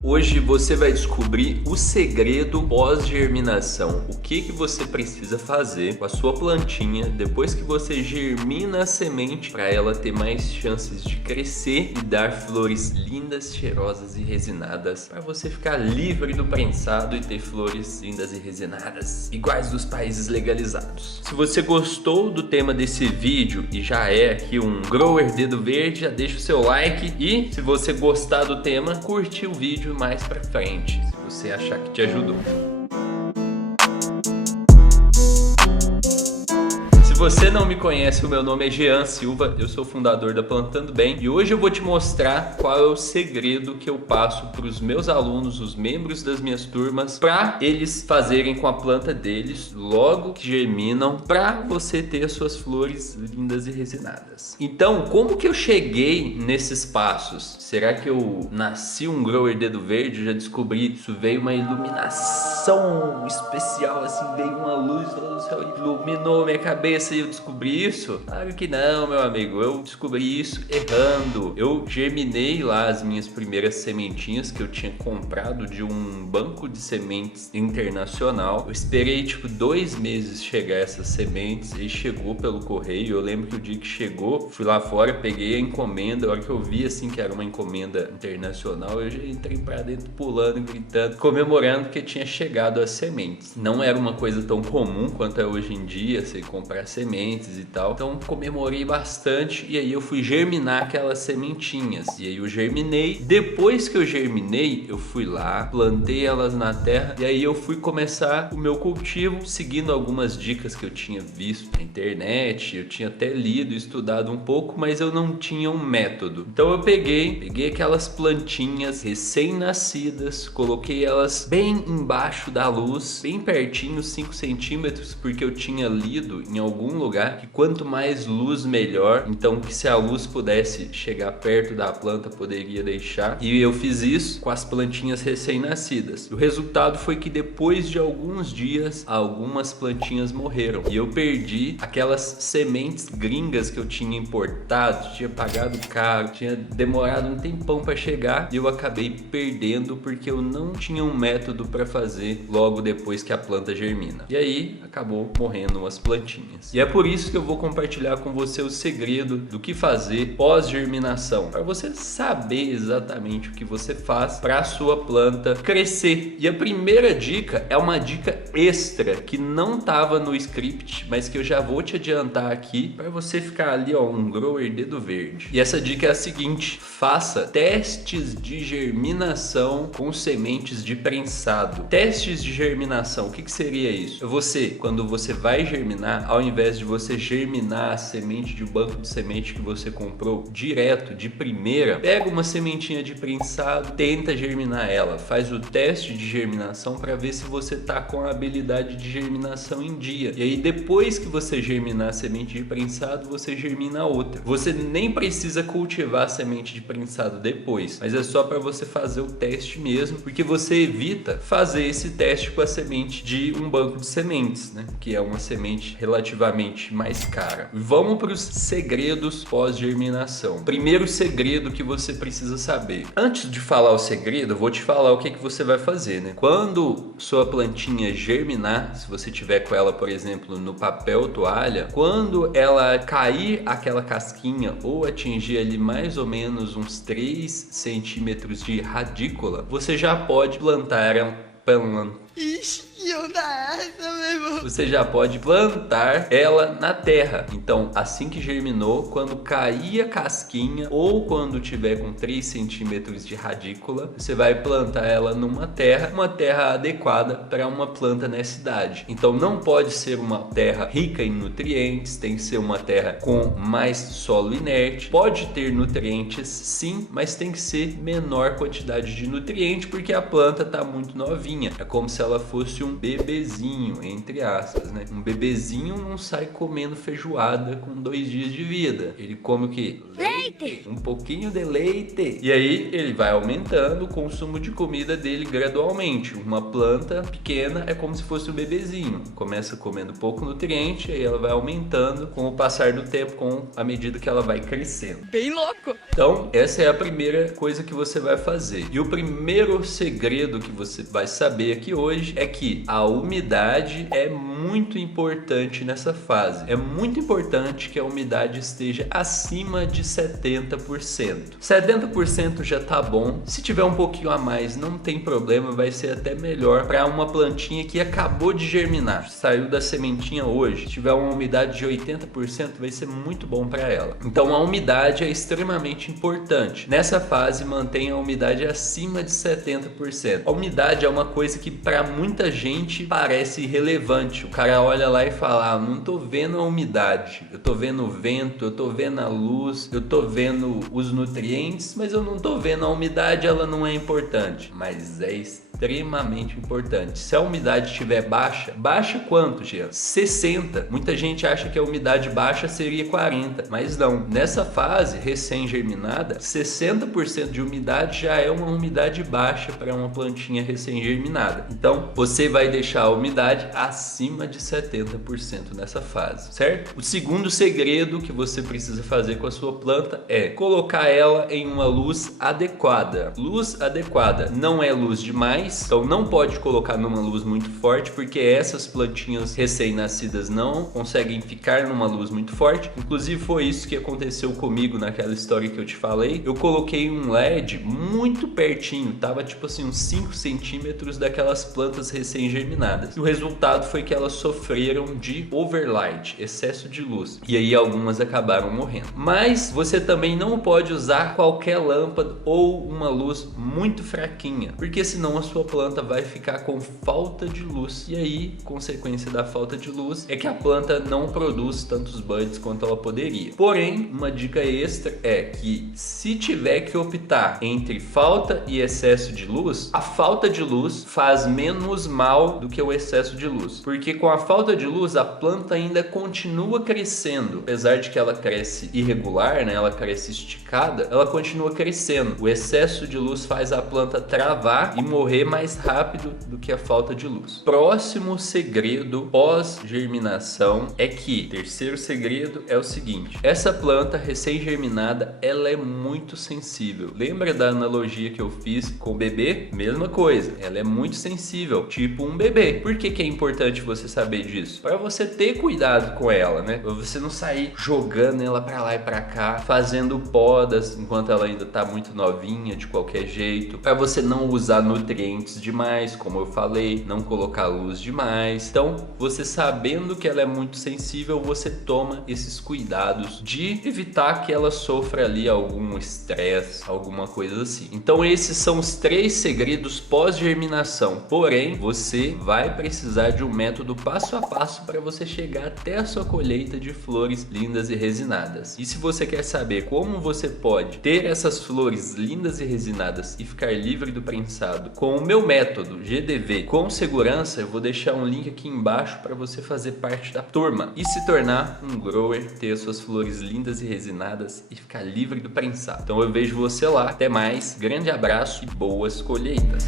Hoje você vai descobrir o segredo pós-germinação. O que você precisa fazer com a sua plantinha depois que você germina a semente para ela ter mais chances de crescer e dar flores lindas, cheirosas e resinadas, para você ficar livre do prensado e ter flores lindas e resinadas, iguais dos países legalizados. Se você gostou do tema desse vídeo e já é aqui um grower dedo verde, já deixa o seu like e se você gostar do tema, curte o vídeo mais pra frente, se você achar que te ajudou. Se você não me conhece, o meu nome é Jean Silva, eu sou fundador da Plantando Bem e hoje eu vou te mostrar qual é o segredo que eu passo para os meus alunos, os membros das minhas turmas, para eles fazerem com a planta deles logo que germinam, para você ter as suas flores lindas e resinadas. Então, como que eu cheguei nesses passos? Será que eu nasci um grower dedo verde? Eu já descobri isso, veio uma iluminação especial, assim, veio uma luz do céu, iluminou minha cabeça e eu descobri isso? Claro que não, meu amigo, eu descobri isso errando. Eu germinei lá as minhas primeiras sementinhas que eu tinha comprado de um banco de sementes internacional. Eu esperei tipo 2 meses chegar essas sementes e chegou pelo correio. Eu lembro que o dia que chegou, fui lá fora, peguei a encomenda. A hora que eu vi assim que era uma encomenda internacional, eu já entrei pra dentro pulando, gritando, comemorando que tinha chegado as sementes. Não era uma coisa tão comum quanto é hoje em dia, você comprar sementes e tal. Então comemorei bastante e aí eu fui germinar aquelas sementinhas. E aí eu germinei. Depois que eu germinei, eu fui lá, plantei elas na terra e aí eu fui começar o meu cultivo, seguindo algumas dicas que eu tinha visto na internet. Eu tinha até lido e estudado um pouco, mas eu não tinha um método. Então eu peguei aquelas plantinhas recém-nascidas, coloquei elas bem embaixo da luz, bem pertinho, 5 centímetros, porque eu tinha lido em algum lugar que quanto mais luz melhor, então que se a luz pudesse chegar perto da planta poderia deixar, e eu fiz isso com as plantinhas recém-nascidas. O resultado foi que depois de alguns dias algumas plantinhas morreram e eu perdi aquelas sementes gringas que eu tinha importado, tinha pagado caro, tinha demorado um tempão para chegar e eu acabei perdendo porque eu não tinha um método para fazer logo depois que a planta germina. E aí acabou morrendo umas plantinhas. E é por isso que eu vou compartilhar com você o segredo do que fazer pós-germinação, para você saber exatamente o que você faz para a sua planta crescer. E a primeira dica é uma dica extra que não estava no script, mas que eu já vou te adiantar aqui para você ficar ali, ó, um grower dedo verde. E essa dica é a seguinte: faça testes de germinação com sementes de prensado. Testes de germinação, o que seria isso? Você, quando você vai germinar, ao invés de você germinar a semente de um banco de semente que você comprou direto, de primeira, pega uma sementinha de prensado, tenta germinar ela, faz o teste de germinação para ver se você tá com a habilidade de germinação em dia. E aí depois que você germinar a semente de prensado, você germina outra. Você nem precisa cultivar a semente de prensado depois, mas é só para você fazer o teste mesmo, porque você evita fazer esse teste com a semente de um banco de sementes, né? Que é uma semente relativamente mais cara. Vamos para os segredos pós-germinação. Primeiro segredo que você precisa saber. Antes de falar o segredo, eu vou te falar o que você vai fazer, né? Quando sua plantinha germinar, se você tiver com ela, por exemplo, no papel toalha, quando ela cair aquela casquinha ou atingir ali mais ou menos uns 3 centímetros de radícula, você já pode plantar ela. Você já pode plantar ela na terra. Então, assim que germinou, quando cair a casquinha ou quando tiver com 3 centímetros de radícula, você vai plantar ela numa terra, uma terra adequada para uma planta nessa idade. Então, não pode ser uma terra rica em nutrientes, tem que ser uma terra com mais solo inerte. Pode ter nutrientes, sim, mas tem que ser menor quantidade de nutriente porque a planta está muito novinha. É como se ela fosse um bebezinho, entre aspas, né? Um bebezinho não sai comendo feijoada com 2 dias de vida. Ele come o quê? Leite! leite. Um pouquinho de leite. E aí ele vai aumentando o consumo de comida dele gradualmente. Uma planta pequena é como se fosse um bebezinho. Começa comendo pouco nutriente, aí ela vai aumentando com o passar do tempo, com a medida que ela vai crescendo. Bem louco. Então, essa é a primeira coisa que você vai fazer. E o primeiro segredo que você vai saber aqui hoje é que a umidade é muito importante nessa fase. É muito importante que a umidade esteja acima de 70%. 70% já tá bom. Se tiver um pouquinho a mais, não tem problema, vai ser até melhor para uma plantinha que acabou de germinar, saiu da sementinha hoje. Se tiver uma umidade de 80%, vai ser muito bom para ela. Então a umidade é extremamente importante. Nessa fase, mantenha a umidade acima de 70%. A umidade é uma coisa que para muita gente parece irrelevante. O cara olha lá e fala: ah, não tô vendo a umidade, eu tô vendo o vento, eu tô vendo a luz, eu tô vendo os nutrientes, mas eu não tô vendo a umidade, ela não é importante. Mas é extremamente importante. Se a umidade estiver baixa, baixa quanto, Jean? 60. Muita gente acha que a umidade baixa seria 40, mas não. Nessa fase recém-germinada, 60% de umidade já é uma umidade baixa para uma plantinha recém-germinada. Então, você vai deixar a umidade acima de 70% nessa fase, certo? O segundo segredo que você precisa fazer com a sua planta é colocar ela em uma luz adequada. Luz adequada não é luz demais, então não pode colocar numa luz muito forte, porque essas plantinhas recém-nascidas não conseguem ficar numa luz muito forte. Inclusive foi isso que aconteceu comigo naquela história que eu te falei. Eu coloquei um LED muito pertinho, tava tipo assim uns 5 centímetros daquelas plantas recém-germinadas. E o resultado foi que elas sofreram de overlight, excesso de luz. E aí algumas acabaram morrendo. Mas você também não pode usar qualquer lâmpada ou uma luz muito fraquinha, porque senão a sua planta vai ficar com falta de luz. E aí, consequência da falta de luz é que a planta não produz tantos buds quanto ela poderia. Porém, uma dica extra é que se tiver que optar entre falta e excesso de luz, a falta de luz faz menos mal do que o excesso de luz. Porque com a falta de luz, a planta ainda continua crescendo. Apesar de que ela cresce irregular, né? Ela cresce esticada, ela continua crescendo. O excesso de luz faz a planta travar e morrer mais rápido do que a falta de luz. Próximo segredo pós-germinação é que, terceiro segredo é o seguinte: essa planta recém-germinada, ela é muito sensível. Lembra da analogia que eu fiz com o bebê? Mesma coisa, ela é muito sensível, tipo um bebê. Por que que é importante você saber disso? Para você ter cuidado com ela, né? Pra você não sair jogando ela para lá e para cá, fazendo podas enquanto ela ainda tá muito novinha de qualquer jeito, para você não usar nutrientes demais, como eu falei, não colocar luz demais. Então, você sabendo que ela é muito sensível, você toma esses cuidados de evitar que ela sofra ali algum estresse, alguma coisa assim. Então, esses são os 3 segredos pós-germinação. Porém, você vai precisar de um método passo a passo para você chegar até a sua colheita de flores lindas e resinadas. E se você quer saber como você pode ter essas flores lindas e resinadas e ficar livre do prensado com o meu método GDV com segurança, eu vou deixar um link aqui embaixo para você fazer parte da turma e se tornar um grower, ter as suas flores lindas e resinadas e ficar livre do prensado. Então eu vejo você lá. Até mais, grande abraço e boas colheitas!